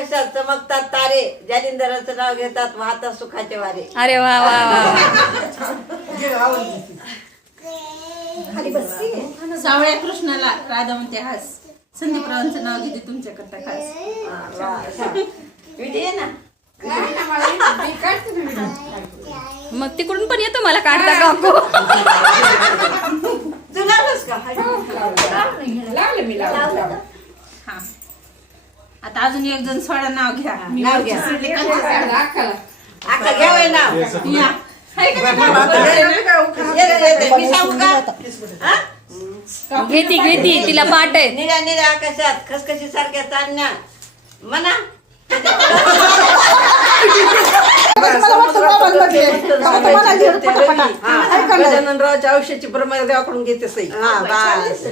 आकाशात चमकतात तारे, जालिंदराचं नाव घेतात वाहतात सुखाचे वारे. अरे वा वा वा. सावळ्या कृष्णाला राधा म्हणते हास. संदीपरावांचं नाव घेते तुमच्याकरता खास. व्हिडिओ आहे ना. मग तिकडून पण येतो मला काढता काकू. तू लावलंस का? हा आता अजून एक जण सोडा नाव घ्या. मी नाव घ्या. वरची सोडली का? आता घ्यावं नाव. या. हाय का नाही? मी सांगू का? हा? घेती घेती तिला पाठ आहे. निळ्या निळ्या आकाशात खसखशी सारख्या चांदण्या म्हणा. गजाननरावच्या औषधाची ब्रह्मदेवाकडून घेते सई. हा, बस.